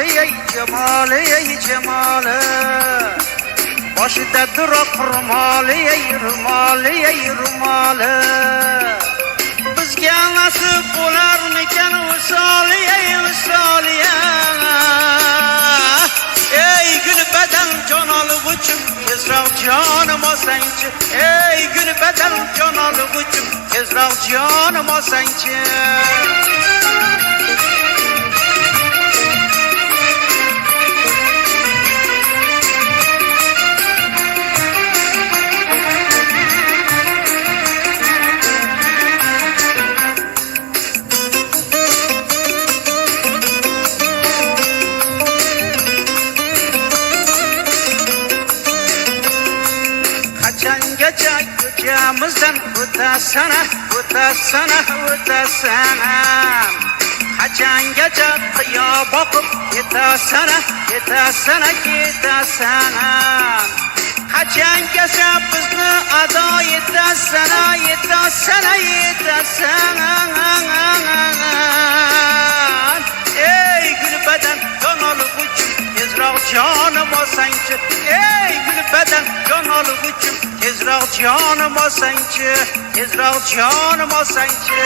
ey cemali ey cemali. Başıda durak rumali ey rumali. Bizge nasip bo'larmikan visoli ey visoli. Ey gül beden can alıgıcım tezroq jonim olsangchi. Ey gül beden can alıgıcım tezroq jonim olsangchi. Qachongacha ko'chamizdan o'tasana, o'tasana, o'tasana. Qachongacha qiyo boqib ketasana, ketasana, ketasana. Qachongacha bizni ado etasana, etasana, etasana. Ey gulbadan jon olguchim tezroq jonim olsangchi. Ey gulbadan jon olguchim tezroq jonim olsangchi, tezroq jonim olsangchi.